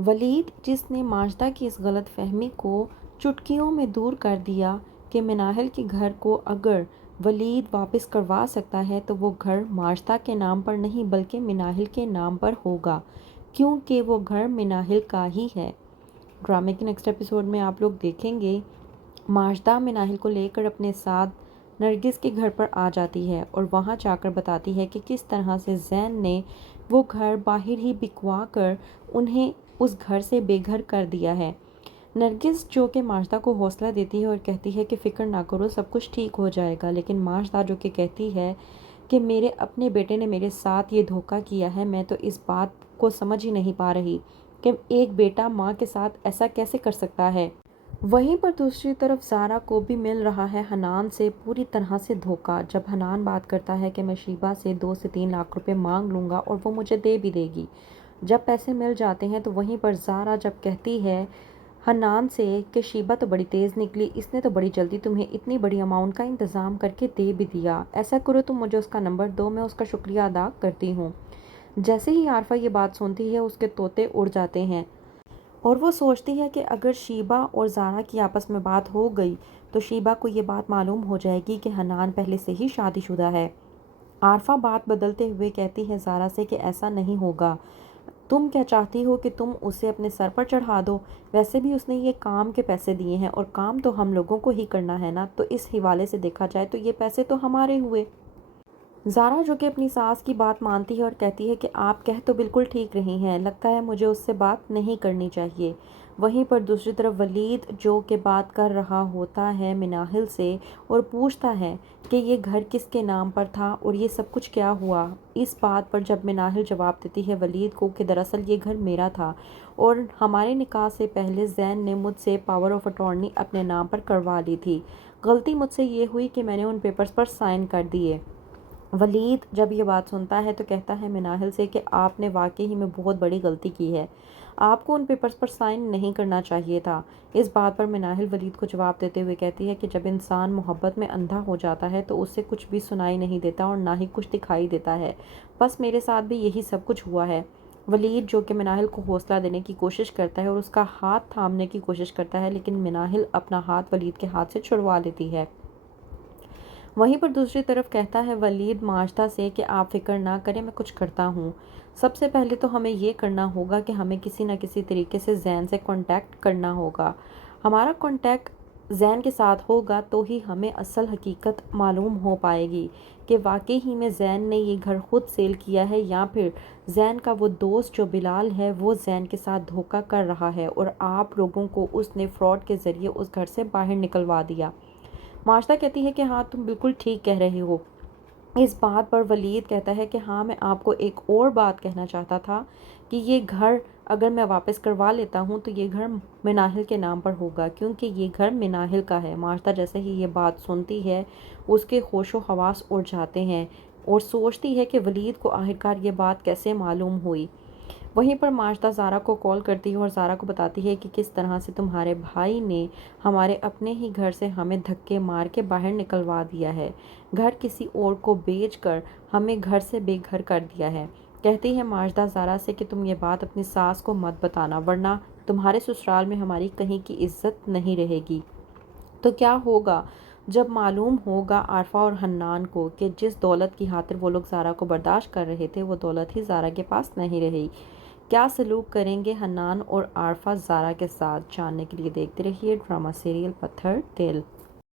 ولید، جس نے ماجدہ کی اس غلط فہمی کو چٹکیوں میں دور کر دیا کہ مناہل کے گھر کو اگر ولید واپس کروا سکتا ہے تو وہ گھر ماجدہ کے نام پر نہیں بلکہ مناہل کے نام پر ہوگا، کیونکہ وہ گھر مناہل کا ہی ہے۔ ڈرامے کے نیکسٹ ایپیسوڈ میں آپ لوگ دیکھیں گے ماجدہ مناہل کو لے کر اپنے ساتھ نرگس کے گھر پر آ جاتی ہے اور وہاں جا کر بتاتی ہے کہ کس طرح سے زین نے وہ گھر باہر ہی بکوا کر انہیں اس گھر سے بے گھر کر دیا ہے۔ نرگس جو کہ ماجدہ کو حوصلہ دیتی ہے اور کہتی ہے کہ فکر نہ کرو، سب کچھ ٹھیک ہو جائے گا، لیکن ماجدہ جو کہ کہتی ہے کہ میرے اپنے بیٹے نے میرے ساتھ یہ دھوکہ کیا ہے، میں تو اس بات کو سمجھ ہی نہیں پا رہی کہ ایک بیٹا ماں کے ساتھ ایسا کیسے کر سکتا ہے۔ وہیں پر دوسری طرف زارا کو بھی مل رہا ہے حنان سے پوری طرح سے دھوکہ، جب حنان بات کرتا ہے کہ میں شیبہ سے 2 سے 3 لاکھ روپے مانگ لوں گا اور وہ مجھے دے بھی دے گی۔ جب پیسے مل جاتے ہیں تو وہیں پر زارا جب کہتی ہے حنان سے کہ شیبہ تو بڑی تیز نکلی، اس نے تو بڑی جلدی تمہیں اتنی بڑی اماؤنٹ کا انتظام کر کے دے بھی دیا، ایسا کرو تم مجھے اس کا نمبر دو، میں اس کا شکریہ ادا کرتی ہوں۔ جیسے ہی عارفہ یہ بات سنتی ہے اس کے طوطے اڑ جاتے ہیں اور وہ سوچتی ہے کہ اگر شیبہ اور زارا کی آپس میں بات ہو گئی تو شیبہ کو یہ بات معلوم ہو جائے گی کہ حنان پہلے سے ہی شادی شدہ ہے۔ عارفہ بات بدلتے ہوئے کہتی ہے زارا سے کہ ایسا نہیں ہوگا، تم کیا چاہتی ہو کہ تم اسے اپنے سر پر چڑھا دو؟ ویسے بھی اس نے یہ کام کے پیسے دیے ہیں اور کام تو ہم لوگوں کو ہی کرنا ہے نا، تو اس حوالے سے دیکھا جائے تو یہ پیسے تو ہمارے ہوئے۔ زارا جو کہ اپنی ساس کی بات مانتی ہے اور کہتی ہے کہ آپ کہہ تو بالکل ٹھیک رہی ہیں، لگتا ہے مجھے اس سے بات نہیں کرنی چاہیے۔ وہیں پر دوسری طرف ولید جو کہ بات کر رہا ہوتا ہے مناہل سے اور پوچھتا ہے کہ یہ گھر کس کے نام پر تھا اور یہ سب کچھ کیا ہوا۔ اس بات پر جب مناہل جواب دیتی ہے ولید کو کہ دراصل یہ گھر میرا تھا اور ہمارے نکاح سے پہلے زین نے مجھ سے پاور آف اٹارنی اپنے نام پر کروا لی تھی، غلطی مجھ سے یہ ہوئی کہ میں نے ان پیپرز پر سائن کر دیے۔ ولید جب یہ بات سنتا ہے تو کہتا ہے مناہل سے کہ آپ نے واقعی میں بہت بڑی غلطی کی ہے، آپ کو ان پیپرز پر سائن نہیں کرنا چاہیے تھا۔ اس بات پر مناہل ولید کو جواب دیتے ہوئے کہتی ہے کہ جب انسان محبت میں اندھا ہو جاتا ہے تو اسے کچھ بھی سنائی نہیں دیتا اور نہ ہی کچھ دکھائی دیتا ہے، بس میرے ساتھ بھی یہی سب کچھ ہوا ہے۔ ولید جو کہ مناہل کو حوصلہ دینے کی کوشش کرتا ہے اور اس کا ہاتھ تھامنے کی کوشش کرتا ہے، لیکن مناہل اپنا ہاتھ ولید کے ہاتھ سے چھڑوا لیتی ہے۔ وہیں پر دوسری طرف کہتا ہے ولید ماجدہ سے کہ آپ فکر نہ کریں، میں کچھ کرتا ہوں۔ سب سے پہلے تو ہمیں یہ کرنا ہوگا کہ ہمیں کسی نہ کسی طریقے سے زین سے کانٹیکٹ کرنا ہوگا، ہمارا کانٹیکٹ زین کے ساتھ ہوگا تو ہی ہمیں اصل حقیقت معلوم ہو پائے گی کہ واقعی ہی میں زین نے یہ گھر خود سیل کیا ہے یا پھر زین کا وہ دوست جو بلال ہے وہ زین کے ساتھ دھوکہ کر رہا ہے اور آپ لوگوں کو اس نے فراڈ کے ذریعے اس گھر سے باہر نکلوا دیا۔ ماجدہ کہتی ہے کہ ہاں تم بالکل ٹھیک کہہ رہے ہو۔ اس بات پر ولید کہتا ہے کہ ہاں میں آپ کو ایک اور بات کہنا چاہتا تھا کہ یہ گھر اگر میں واپس کروا لیتا ہوں تو یہ گھر مناہل کے نام پر ہوگا، کیونکہ یہ گھر مناہل کا ہے۔ ماجدہ جیسے ہی یہ بات سنتی ہے اس کے ہوش و حواس اڑ جاتے ہیں اور سوچتی ہے کہ ولید کو آخرکار یہ بات کیسے معلوم ہوئی۔ وہیں پر ماجدہ زارا کو کال کرتی ہے اور زارا کو بتاتی ہے کہ کس طرح سے تمہارے بھائی نے ہمارے اپنے ہی گھر سے ہمیں دھکے مار کے باہر نکلوا دیا ہے، گھر کسی اور کو بیچ کر ہمیں گھر سے بے گھر کر دیا ہے۔ کہتی ہے ماجدہ زارا سے کہ تم یہ بات اپنی ساس کو مت بتانا ورنہ تمہارے سسرال میں ہماری کہیں کی عزت نہیں رہے گی۔ تو کیا ہوگا جب معلوم ہوگا عارفہ اور حنان کو کہ جس دولت کی خاطر وہ لوگ زارا کو برداشت کر رہے تھے وہ دولت ہی زارا کے پاس نہیں رہی؟ کیا سلوک کریں گے حنان اور عارفہ زارا کے ساتھ؟ جاننے کے لیے دیکھتے رہیے ڈرامہ سیریل پتھر دل۔